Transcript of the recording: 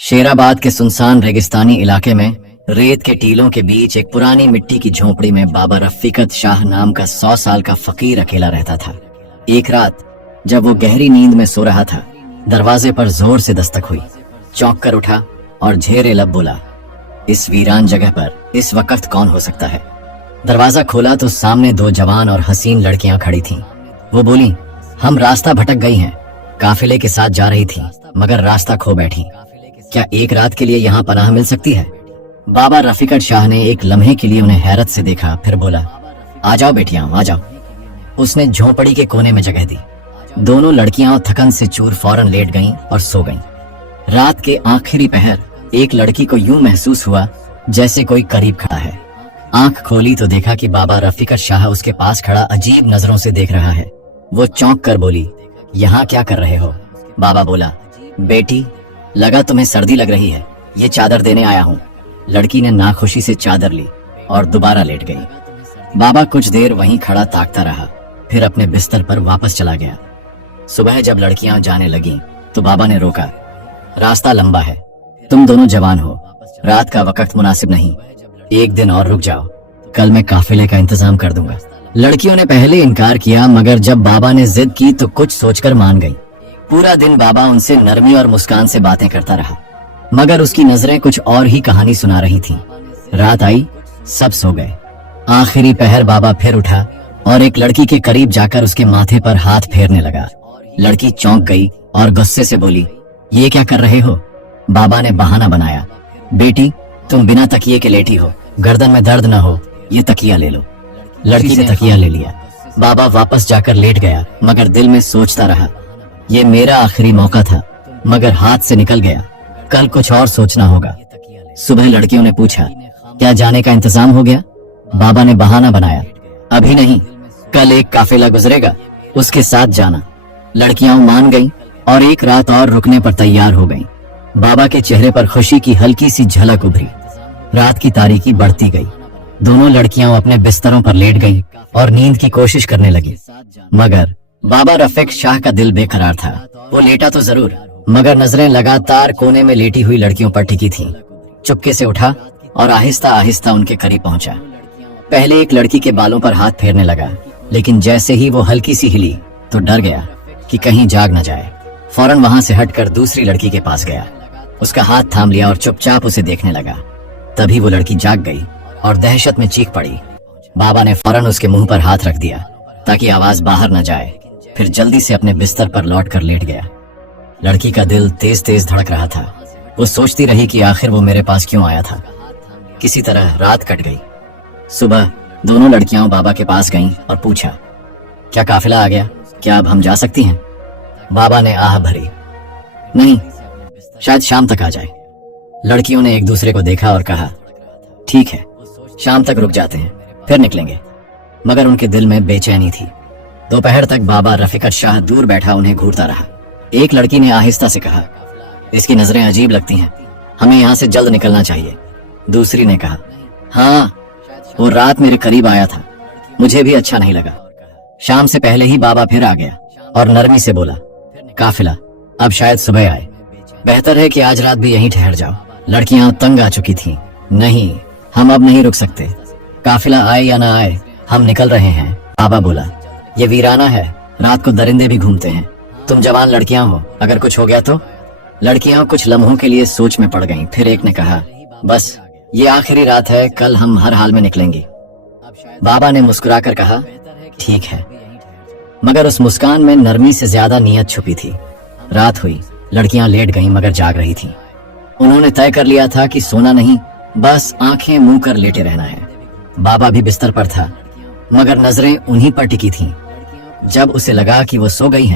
शेराबाद के सुनसान रेगिस्तानी इलाके में रेत के टीलों के बीच एक पुरानी मिट्टी की झोपड़ी में बाबा रफीकत शाह नाम का 100 साल का फकीर अकेला रहता था। एक रात जब वो गहरी नींद में सो रहा था, दरवाजे पर जोर से दस्तक हुई। चौंक कर उठा और झेरे लब बोला, इस वीरान जगह पर इस वक्त कौन हो सकता है। दरवाजा खोला तो सामने दो जवान और हसीन लड़कियां खड़ी थीं। वो बोली, हम रास्ता भटक गई हैं, काफिले के साथ जा रही थी मगर रास्ता खो बैठी, क्या एक रात के लिए यहाँ पनाह मिल सकती है। बाबा रफीकत शाह ने एक लम्हे के लिए उन्हें हैरत से देखा, फिर बोला, आ जाओ बेटियां आ जाओ। उसने झोपड़ी के कोने में जगह दी। दोनों लड़कियां थकन से चूर फौरन लेट गईं और सो गईं। रात के आखिरी पहर एक लड़की को यूं महसूस हुआ जैसे कोई करीब खड़ा है। आंख खोली तो देखा कि बाबा रफीकत शाह उसके पास खड़ा अजीब नजरों से देख रहा है। वो चौंक कर बोली, यहाँ क्या कर रहे हो। बाबा बोला, बेटी लगा तुम्हें सर्दी लग रही है, ये चादर देने आया हूँ। लड़की ने नाखुशी से चादर ली और दोबारा लेट गई। बाबा कुछ देर वहीं खड़ा ताकता रहा, फिर अपने बिस्तर पर वापस चला गया। सुबह जब लड़कियां जाने लगीं तो बाबा ने रोका, रास्ता लंबा है, तुम दोनों जवान हो, रात का वक्त मुनासिब नहीं, एक दिन और रुक जाओ, कल मैं काफिले का इंतजाम कर दूंगा। लड़कियों ने पहले इनकार किया मगर जब बाबा ने जिद की तो कुछ सोचकर मान गई। पूरा दिन बाबा उनसे नरमी और मुस्कान से बातें करता रहा मगर उसकी नजरें कुछ और ही कहानी सुना रही थीं। रात आई, सब सो गए। आखिरी पहर बाबा फिर उठा और एक लड़की के करीब जाकर उसके माथे पर हाथ फेरने लगा। लड़की चौंक गई और गुस्से से बोली, ये क्या कर रहे हो। बाबा ने बहाना बनाया, बेटी तुम बिना तकिए के लेटी हो, गर्दन में दर्द न हो, ये तकिया ले लो। लड़की ने तकिया ले लिया। बाबा वापस जाकर लेट गया मगर दिल में सोचता रहा, ये मेरा आखिरी मौका था मगर हाथ से निकल गया, कल कुछ और सोचना होगा। सुबह लड़कियों ने पूछा, क्या जाने का इंतजाम हो गया। बाबा ने बहाना बनाया, अभी नहीं, कल एक काफिला गुजरेगा, उसके साथ जाना। लड़कियां मान गईं और एक रात और रुकने पर तैयार हो गईं। बाबा के चेहरे पर खुशी की हल्की सी झलक उभरी। रात की तारीकी बढ़ती गई। दोनों लड़कियां अपने बिस्तरों पर लेट गईं और नींद की कोशिश करने लगी मगर बाबा रफीकत शाह का दिल बेकरार था। वो लेटा तो जरूर मगर नजरें लगातार कोने में लेटी हुई लड़कियों पर टिकी थीं। चुपके से उठा और आहिस्ता आहिस्ता उनके करीब पहुंचा। पहले एक लड़की के बालों पर हाथ फेरने लगा लेकिन जैसे ही वो हल्की सी हिली तो डर गया कि कहीं जाग न जाए। फौरन वहां से हटकर दूसरी लड़की के पास गया, उसका हाथ थाम लिया और चुपचाप उसे देखने लगा। तभी वो लड़की जाग गई और दहशत में चीख पड़ी। बाबा ने फौरन उसके मुंह पर हाथ रख दिया ताकि आवाज बाहर न जाए, फिर जल्दी से अपने बिस्तर पर लौटकर लेट गया। लड़की का दिल तेज तेज धड़क रहा था। वो सोचती रही कि आखिर वो मेरे पास क्यों आया था। किसी तरह रात कट गई। सुबह दोनों लड़कियां बाबा के पास गईं और पूछा, क्या काफिला आ गया, क्या अब हम जा सकती हैं। बाबा ने आह भरी, नहीं, शायद शाम तक आ जाए। लड़कियों ने एक दूसरे को देखा और कहा, ठीक है, शाम तक रुक जाते हैं, फिर निकलेंगे। मगर उनके दिल में बेचैनी थी। दोपहर तक बाबा रफीकत शाह दूर बैठा उन्हें घूरता रहा। एक लड़की ने आहिस्ता से कहा, इसकी नजरें अजीब लगती हैं, हमें यहाँ से जल्द निकलना चाहिए। दूसरी ने कहा, हाँ, वो रात मेरे करीब आया था, मुझे भी अच्छा नहीं लगा। शाम से पहले ही बाबा फिर आ गया और नरमी से बोला, काफिला अब शायद सुबह आए, बेहतर है कि आज रात भी यहीं ठहर जाओ। लड़कियां तंग आ चुकी थीं। नहीं, हम अब नहीं रुक सकते, काफिला आए या ना आए, हम निकल रहे हैं। बाबा बोला, ये वीराना है, रात को दरिंदे भी घूमते हैं, तुम जवान लड़कियां हो, अगर कुछ हो गया तो। लड़कियां कुछ लम्हों के लिए सोच में पड़ गईं। फिर एक ने कहा, बस ये आखिरी रात है, कल हम हर हाल में निकलेंगे। बाबा ने मुस्कुराकर कहा, ठीक है, मगर उस मुस्कान में नरमी से ज्यादा नियत छुपी थी। रात हुई, लड़कियां लेट गईं मगर जाग रही थीं। उन्होंने तय कर लिया था कि सोना नहीं, बस आंखें मुंह कर लेटे रहना है। बाबा भी बिस्तर पर था मगर नजरें उन्हीं पर टिकी थीं। जब उसे लगा कि वो सो गई हैं